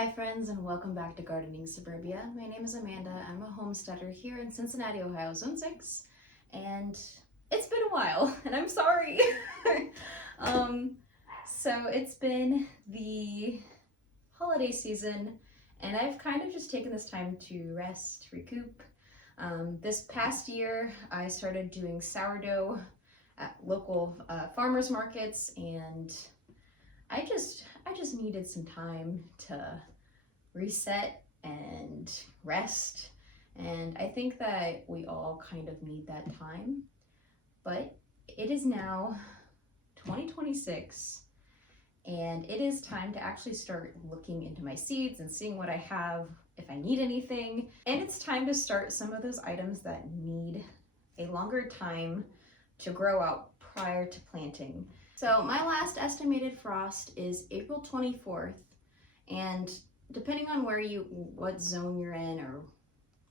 Hi friends, and welcome back to Gardening Suburbia. My name is Amanda. I'm a homesteader here in Cincinnati, Ohio, Zone 6, and it's been a while, and I'm sorry. So it's been the holiday season, and I've kind of just taken this time to rest, recoup. This past year, I started doing sourdough at local farmers markets, and I just needed some time to reset and rest, and I think that we all kind of need that time. But it is now 2026, and it is time to actually start looking into my seeds and seeing what I have, if I need anything, and it's time to start some of those items that need a longer time to grow out prior to planting. So my last estimated frost is April 24th, and depending on what zone you're in or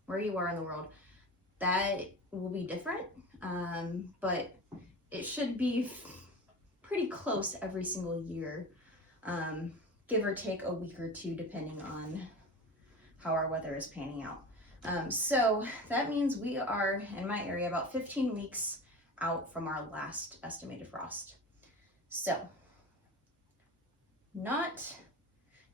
where you are in the world, that will be different, but it should be pretty close every single year, give or take a week or two depending on how our weather is panning out. So that means we are, in my area, about 15 weeks out from our last estimated frost. So, not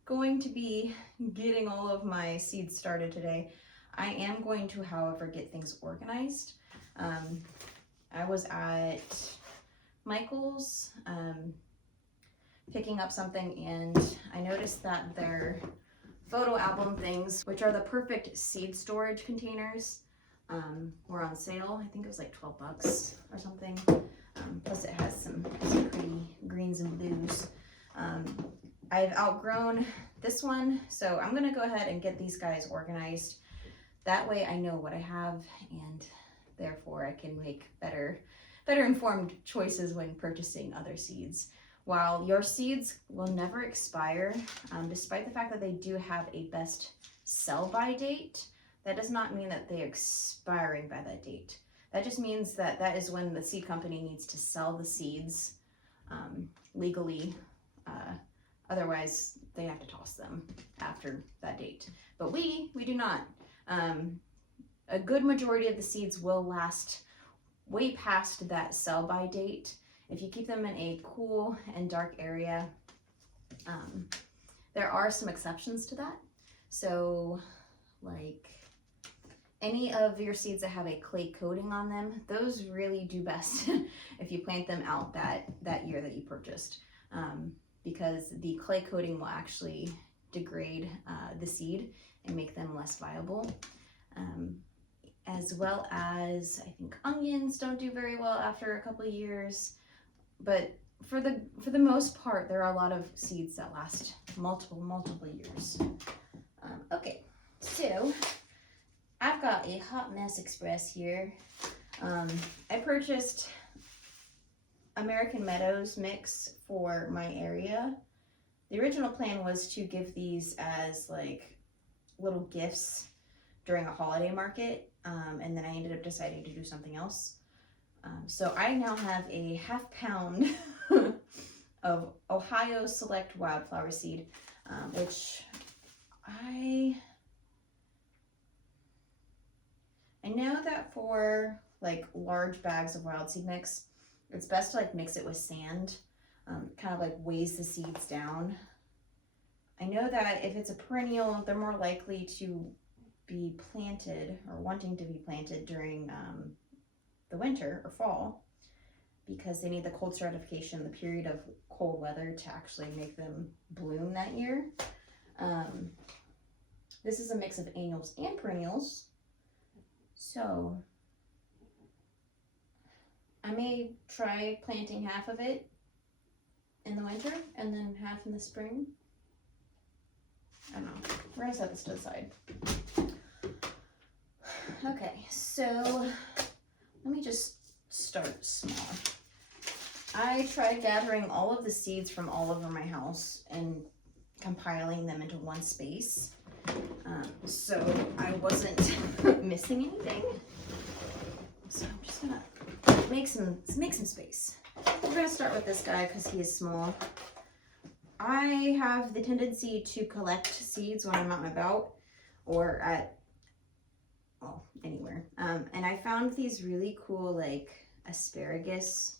going to be getting all of my seeds started today. I am going to, however, get things organized. I was at Michael's picking up something, and I noticed that their photo album things, which are the perfect seed storage containers, were on sale. I think it was like 12 bucks or something. Plus it has some pretty greens and blues. I've outgrown this one, so I'm gonna go ahead and get these guys organized. That way I know what I have, and therefore I can make better informed choices when purchasing other seeds. While your seeds will never expire, despite the fact that they do have a best sell-by date, that does not mean that they're expiring by that date. That just means that that is when the seed company needs to sell the seeds legally. Otherwise, they have to toss them after that date. But we do not. A good majority of the seeds will last way past that sell-by date if you keep them in a cool and dark area. There are some exceptions to that. So, like, any of your seeds that have a clay coating on them, those really do best if you plant them out that year that you purchased, because the clay coating will actually degrade the seed and make them less viable. As well as, I think onions don't do very well after a couple of years, but for the most part, there are a lot of seeds that last multiple years. Okay, so I've got a Hot Mess Express here. I purchased American Meadows mix for my area. The original plan was to give these as like little gifts during a holiday market, and then I ended up deciding to do something else. So I now have a ½ pound of Ohio Select Wildflower Seed, which I know that for like large bags of wild seed mix, it's best to like mix it with sand, kind of like weighs the seeds down. I know that if it's a perennial, they're more likely to be planted or wanting to be planted during the winter or fall, because they need the cold certification, the period of cold weather, to actually make them bloom that year. This is a mix of annuals and perennials. So I may try planting half of it in the winter and then half in the spring. I don't know. We're gonna set this to the side. Okay, so let me just start small. I tried gathering all of the seeds from all over my house and compiling them into one space, so I wasn't missing anything. So I'm just gonna make some space. We're gonna start with this guy because he is small. I have the tendency to collect seeds when I'm out and about or at, well, anywhere. And I found these really cool, like, asparagus.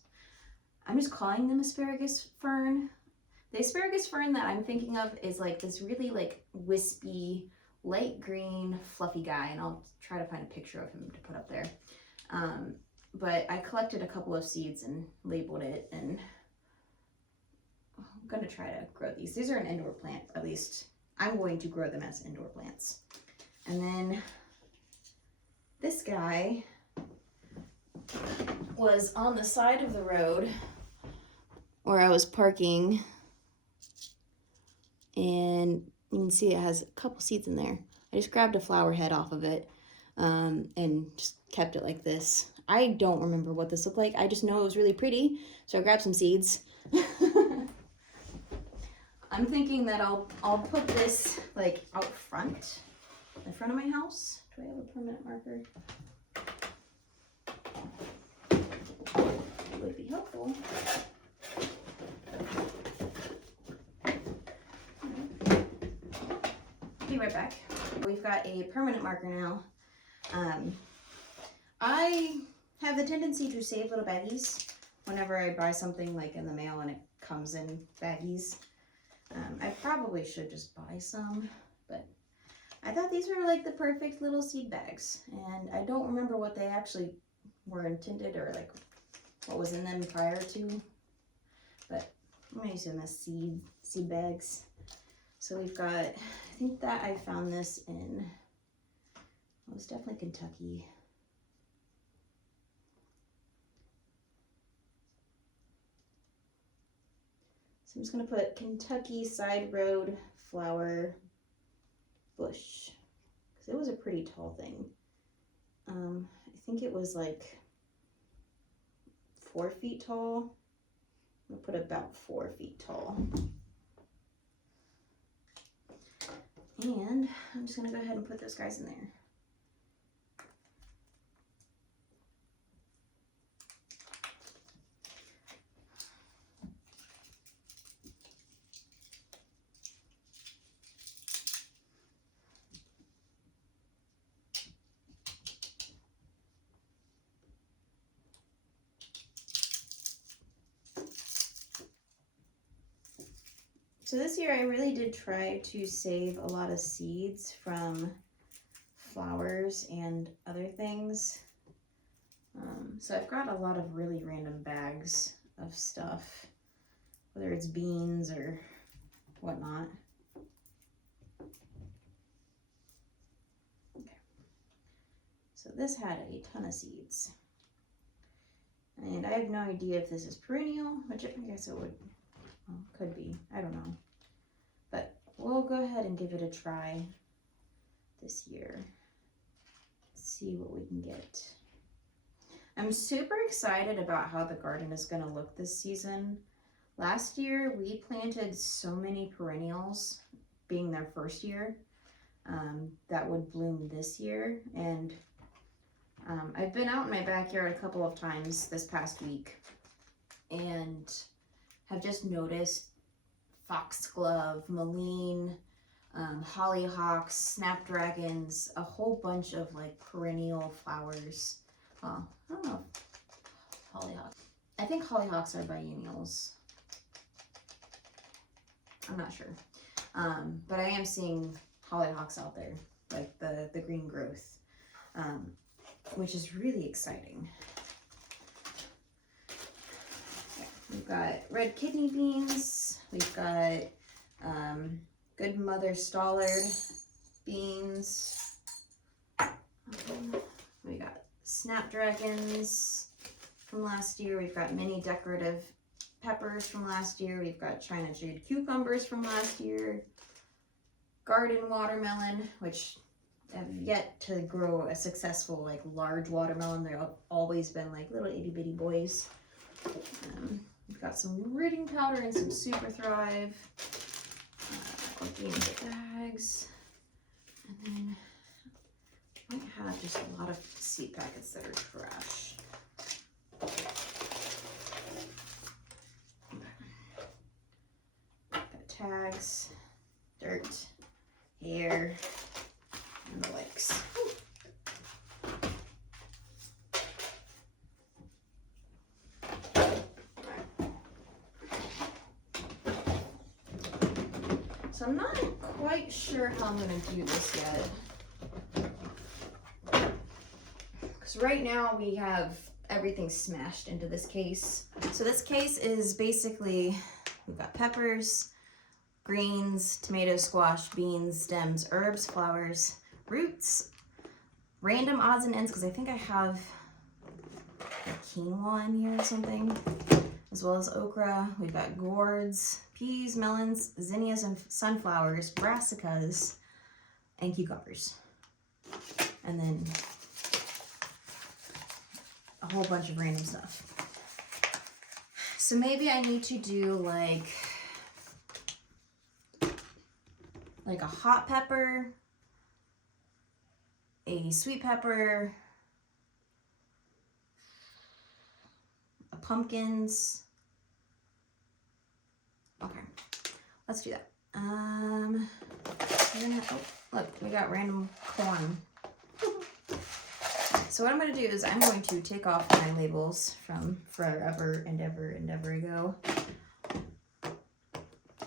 I'm just calling them asparagus fern. The asparagus fern that I'm thinking of is like this really like wispy, light green, fluffy guy. And I'll try to find a picture of him to put up there. But I collected a couple of seeds and labeled it, and I'm gonna try to grow these. These are an indoor plant, at least I'm going to grow them as indoor plants. And then this guy was on the side of the road where I was parking, and you can see it has a couple seeds in there. I just grabbed a flower head off of it and just kept it like this. I don't remember what this looked like. I just know it was really pretty, so I grabbed some seeds. I'm thinking that I'll put this like out front, in front of my house. Do I have a permanent marker? It would be helpful. Be right back. We've got a permanent marker now. I have the tendency to save little baggies whenever I buy something like in the mail and it comes in baggies. I probably should just buy some, but I thought these were like the perfect little seed bags, and I don't remember what they actually were intended or like what was in them prior to, but I'm gonna use them as seed bags. So we've got, I think that I found this in, it was definitely Kentucky. So I'm just gonna put Kentucky side road flower bush, because it was a pretty tall thing. I think it was like 4 feet tall. I'm gonna put about 4 feet tall. And I'm just gonna go ahead and put those guys in there. So this year I really did try to save a lot of seeds from flowers and other things. So I've got a lot of really random bags of stuff, whether it's beans or whatnot. Okay. So this had a ton of seeds. And I have no idea if this is perennial, which I guess it would, well, could be, I don't know. But we'll go ahead and give it a try this year. See what we can get. I'm super excited about how the garden is going to look this season. Last year we planted so many perennials, being their first year, that would bloom this year. And I've been out in my backyard a couple of times this past week and have just noticed foxglove, mullein, hollyhocks, snapdragons, a whole bunch of like perennial flowers. I don't know if hollyhocks. I think hollyhocks are biennials. I'm not sure. But I am seeing hollyhocks out there, like the green growth, which is really exciting. Okay, we've got red kidney beans. We've got Good Mother Stallard beans. We got snapdragons from last year. We've got mini decorative peppers from last year. We've got China jade cucumbers from last year. Garden watermelon, which have yet to grow a successful like large watermelon. They've always been like little itty bitty boys. We've got some rooting powder and some Super Thrive. Organic bags. And then I might have just a lot of seed packets that are trash. Got air, and the likes. So I'm not quite sure how I'm going to do this yet. Because right now we have everything smashed into this case. So this case is basically, we've got peppers, greens, tomatoes, squash, beans, stems, herbs, flowers, roots, random odds and ends, because I think I have like quinoa in here or something, as well as okra. We've got gourds, peas, melons, zinnias, and sunflowers, brassicas, and cucumbers. And then a whole bunch of random stuff. So maybe I need to do like a hot pepper, a sweet pepper, a pumpkins. Okay, let's do that. Look, we got random corn. So what I'm going to do is I'm going to take off my labels from forever and ever ago.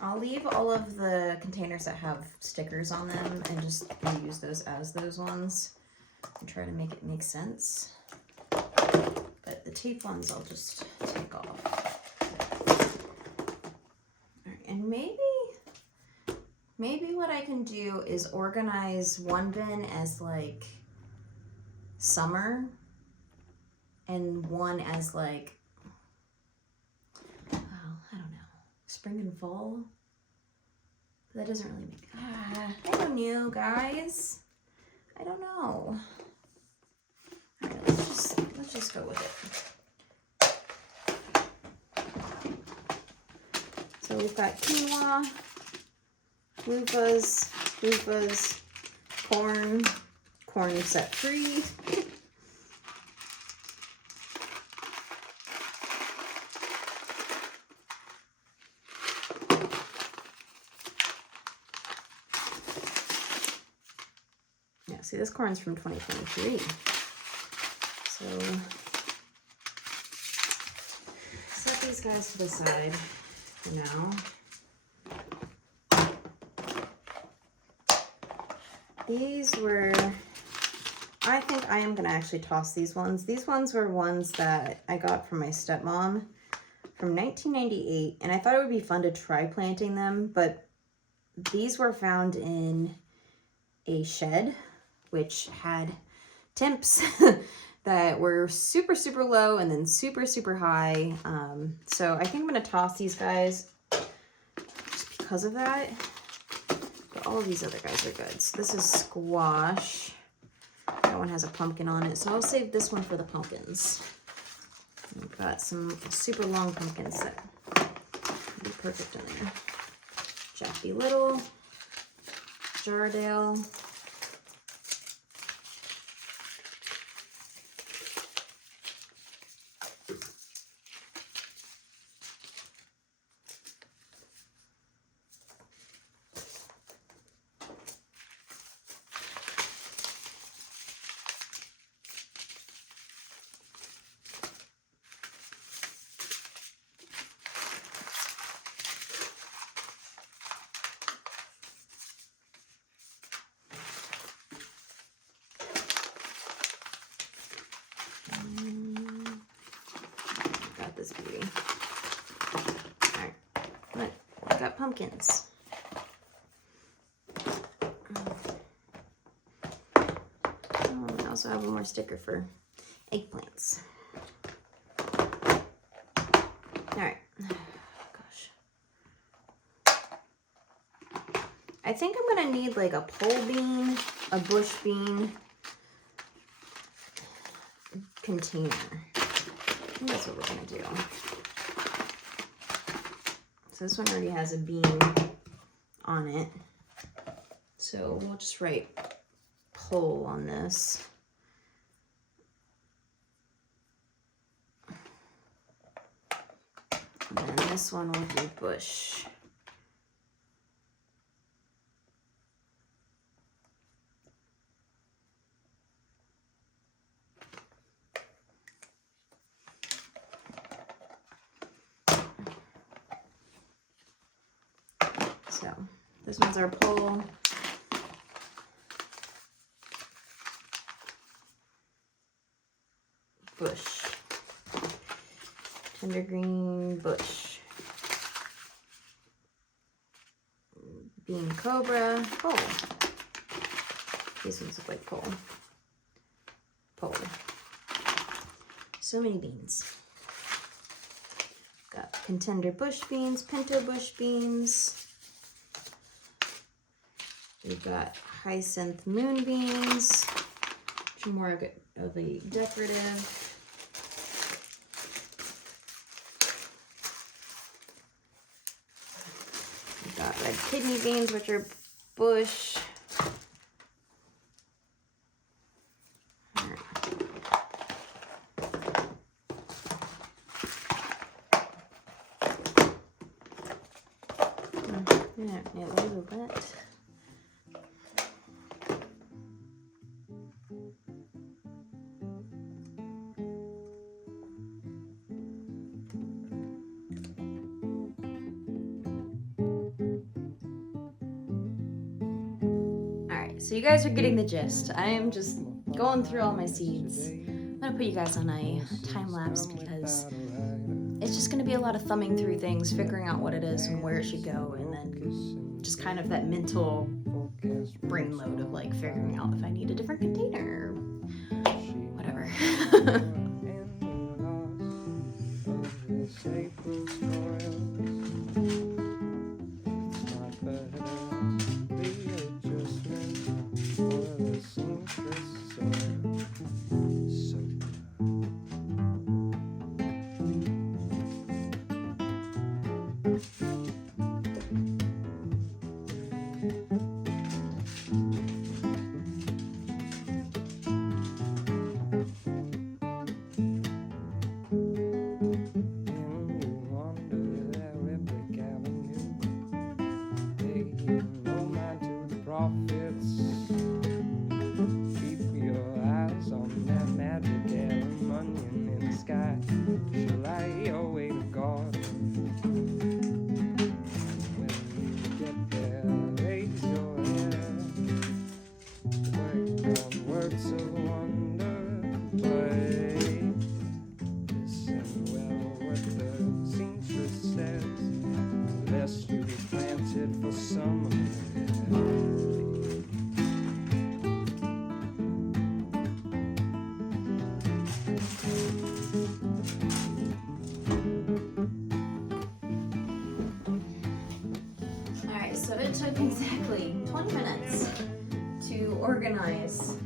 I'll leave all of the containers that have stickers on them and just reuse those as those ones and try to make it make sense. But the tape ones I'll just take off. All right, and maybe what I can do is organize one bin as like summer and one as like, well, I don't know, spring and fall. That doesn't really make, I don't know, guys. I don't know. All right, let's just go with it. So we've got quinoa, loofahs, corn set free. Yeah, see, this corn's from 2023. So set these guys to the side for now. These were, I think I am gonna actually toss these ones. These ones were ones that I got from my stepmom from 1998, and I thought it would be fun to try planting them, but these were found in a shed, which had temps that were super, super low and then super, super high. So I think I'm gonna toss these guys just because of that. But all of these other guys are good. So this is squash. That one has a pumpkin on it. So I'll save this one for the pumpkins. We've got some super long pumpkins that would be perfect in there. Jackie Little, Jardale, this beauty. All right, look, I got pumpkins. Oh, I also have one more sticker for eggplants. All right, gosh. I think I'm gonna need like a pole bean, a bush bean container. I think that's what we're gonna do. So this one already has a bean on it. So we'll just write pole on this. And then this one will be bush. So this one's our pole. Bush. Tender green bush. Bean cobra. Pole. These ones look like pole. Pole. So many beans. Got contender bush beans, pinto bush beans. We've got hyacinth moon beans, which are more of a decorative. We've got red kidney beans, which are bush. Yeah, a little bit. Alright, so you guys are getting the gist. I am just going through all my seeds. I'm gonna put you guys on a time lapse because it's just gonna be a lot of thumbing through things, figuring out what it is and where it should go, and then just kind of that mental brain load of like figuring out if I need a different container or whatever. So it took exactly 20 minutes to organize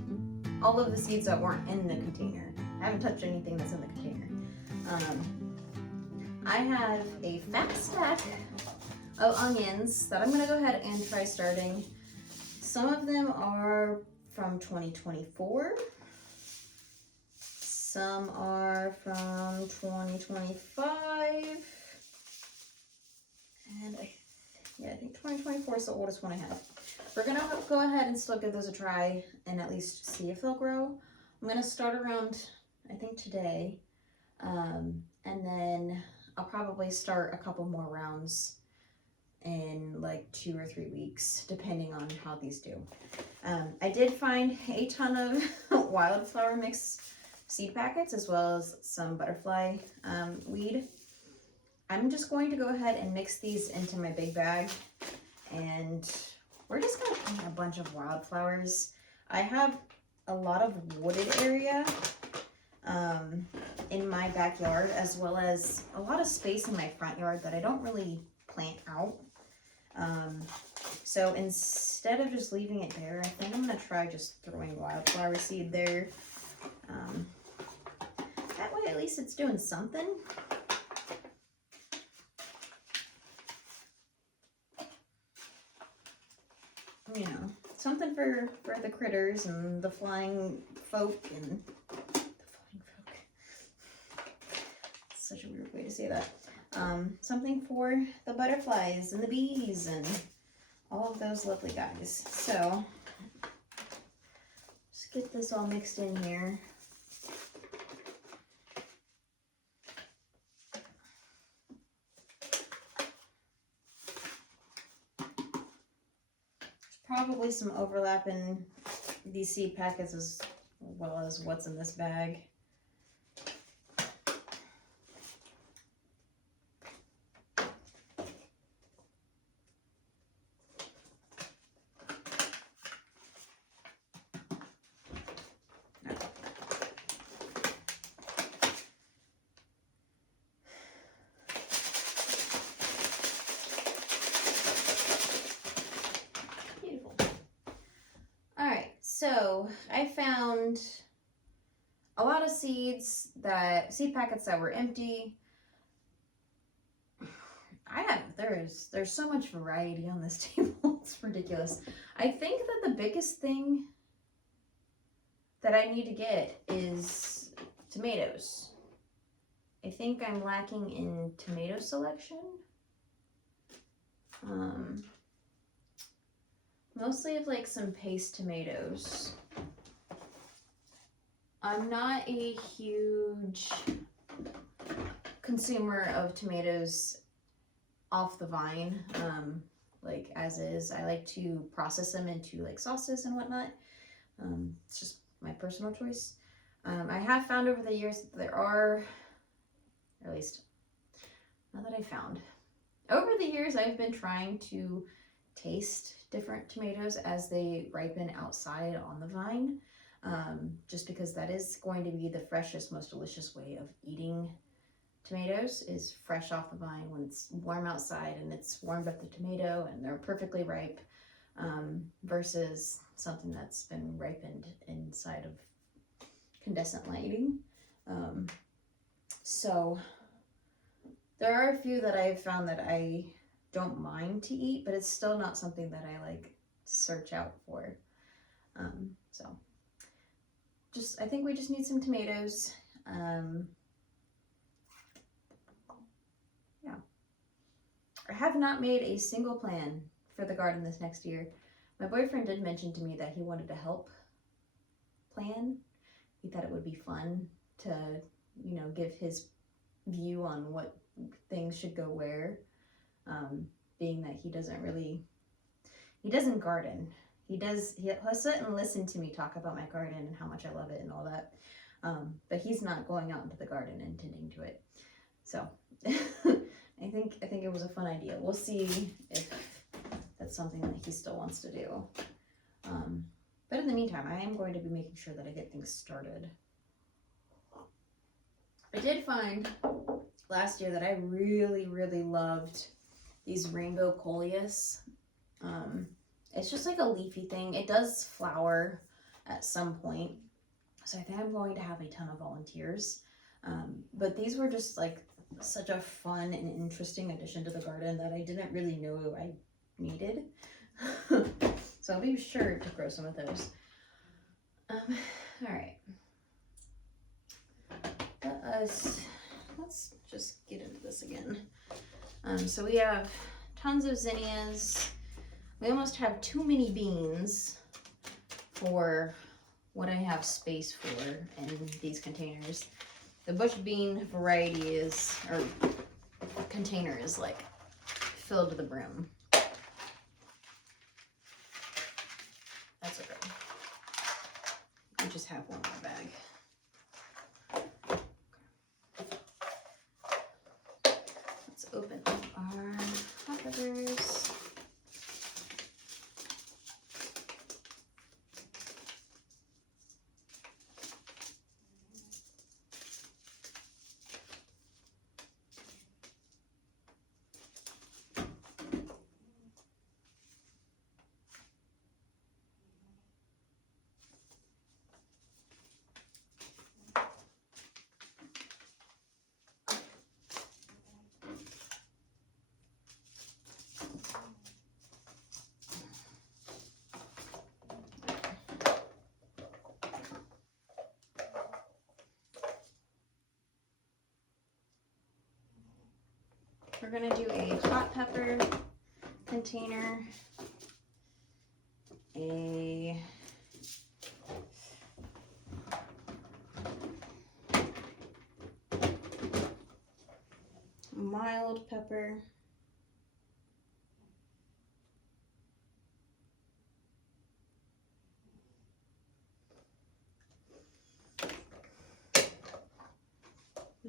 all of the seeds that weren't in the container. I haven't touched anything that's in the container. I have a fat stack of onions that I'm gonna go ahead and try starting. Some of them are from 2024. Some are from 2025. And I think 2024 is the oldest one I have. We're gonna go ahead and still give those a try and at least see if they'll grow. I'm gonna start around, I think today, and then I'll probably start a couple more rounds in like 2 or 3 weeks, depending on how these do. I did find a ton of wildflower mix seed packets as well as some butterfly weed. I'm just going to go ahead and mix these into my big bag, and we're just going to plant a bunch of wildflowers. I have a lot of wooded area in my backyard, as well as a lot of space in my front yard that I don't really plant out. So instead of just leaving it bare, I think I'm going to try just throwing wildflower seed there. That way at least it's doing something. You know, something for the critters and the flying folk and the flying folk. Such a weird way to say that. Something for the butterflies and the bees and all of those lovely guys. So just get this all mixed in here. probably some overlap in these seed packets as well as what's in this bag. So I found a lot of seed packets that were empty. There's so much variety on this table. It's ridiculous. I think that the biggest thing that I need to get is tomatoes. I think I'm lacking in tomato selection. Mostly of like some paste tomatoes. I'm not a huge consumer of tomatoes off the vine, like as is. I like to process them into like sauces and whatnot. It's just my personal choice. I have found over the years that there are, or at least not that I found, over the years I've been trying to taste different tomatoes as they ripen outside on the vine, just because that is going to be the freshest, most delicious way of eating tomatoes, is fresh off the vine when it's warm outside and it's warmed up the tomato and they're perfectly ripe, versus something that's been ripened inside of condensate lighting. So there are a few that I've found that I don't mind to eat, but it's still not something that I like search out for. So I think we just need some tomatoes. Yeah. I have not made a single plan for the garden this next year. My boyfriend did mention to me that he wanted to help plan. He thought it would be fun to, give his view on what things should go where. Being that he doesn't garden. He'll sit and listen to me talk about my garden and how much I love it and all that. But he's not going out into the garden and tending to it. So I think it was a fun idea. We'll see if that's something that he still wants to do. But in the meantime, I am going to be making sure that I get things started. I did find last year that I really, really loved these rainbow coleus. It's just like a leafy thing. It does flower at some point, so I think I'm going to have a ton of volunteers. But these were just like such a fun and interesting addition to the garden that I didn't really know I needed. So I'll be sure to grow some of those. All right. Let's just get into this again. So we have tons of zinnias. We almost have too many beans for what I have space for in these containers. The bush bean variety container is like filled to the brim. That's okay. I just have one more bag. Let's open up our hot peppers. We're gonna do a hot pepper container, a mild pepper,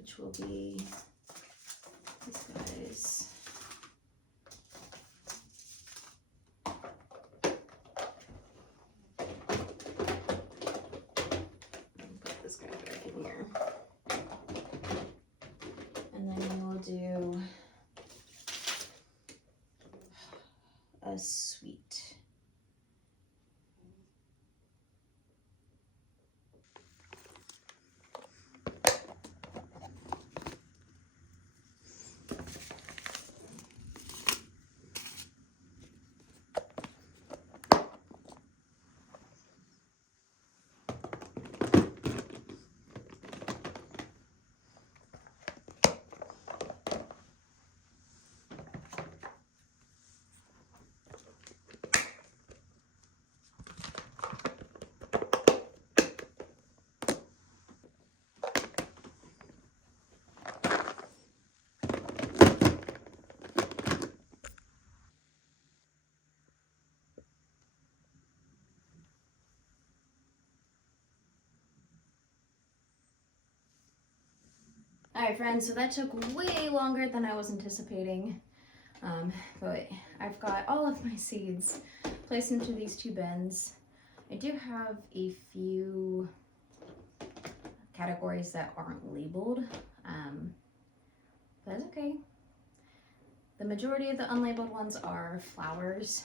which will be these guys. Put this guy back in here. And then we'll do a sweet. All right, friends, so that took way longer than I was anticipating, but I've got all of my seeds placed into these 2 bins. I do have a few categories that aren't labeled, but that's okay. The majority of the unlabeled ones are flowers,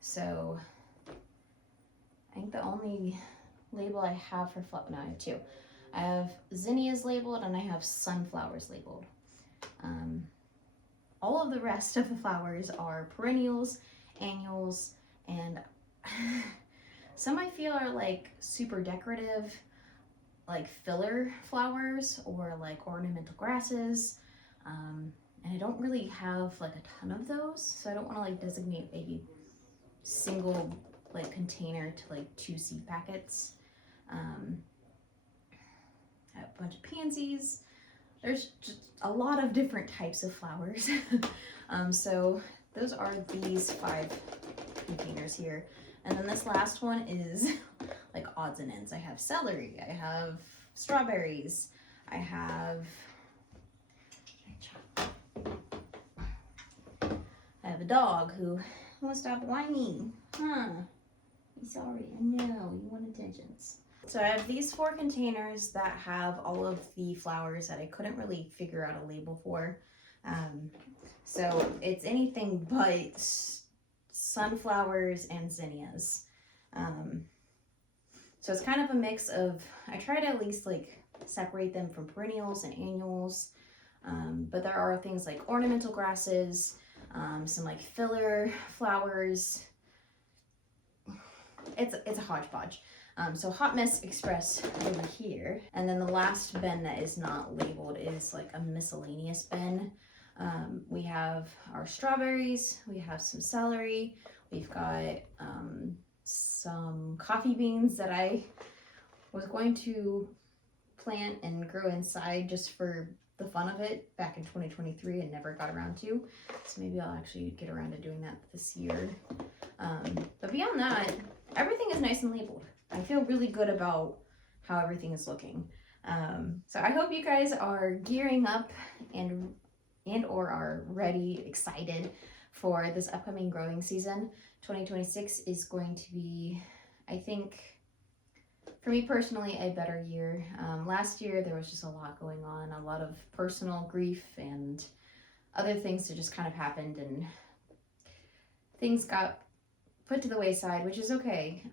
so I think the only label I have for no, I have 2. I have zinnias labeled and I have sunflowers labeled. All of the rest of the flowers are perennials, annuals, and some I feel are like super decorative, like filler flowers or like ornamental grasses. And I don't really have like a ton of those, so I don't want to like designate a single like container to like 2 seed packets. I have a bunch of pansies. There's just a lot of different types of flowers. So those are these 5 containers here. And then this last one is like odds and ends. I have celery, I have strawberries, I have a dog who won't stop whining. Huh? He's sorry, I know, you want attentions. So I have these 4 containers that have all of the flowers that I couldn't really figure out a label for. So it's anything but sunflowers and zinnias. So it's kind of a mix of, I try to at least like separate them from perennials and annuals. But there are things like ornamental grasses, some like filler flowers. It's a hodgepodge. So Hot Mess Express over here. And then the last bin that is not labeled is like a miscellaneous bin. We have our strawberries, we have some celery, we've got some coffee beans that I was going to plant and grow inside just for the fun of it back in 2023 and never got around to. So maybe I'll actually get around to doing that this year. But beyond that, everything is nice and labeled. I feel really good about how everything is looking. So I hope you guys are gearing up and or are ready, excited for this upcoming growing season. 2026 is going to be, I think, for me personally, a better year. Last year there was just a lot going on, a lot of personal grief and other things that just kind of happened, and things got put to the wayside, which is okay.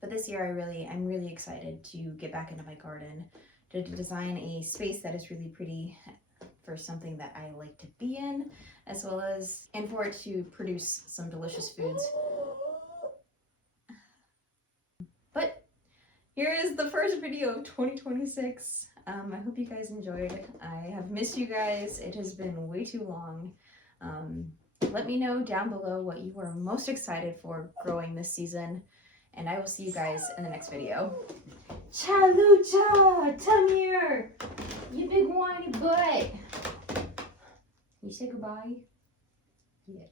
But this year I'm really excited to get back into my garden, to design a space that is really pretty for something that I like to be in, as well as, and for it to produce some delicious foods. But here is the first video of 2026. I hope you guys enjoyed. I have missed you guys. It has been way too long. Let me know down below what you are most excited for growing this season, and I will see you guys in the next video. Chalucha, come here, you big whiny butt. You say goodbye? Yeah.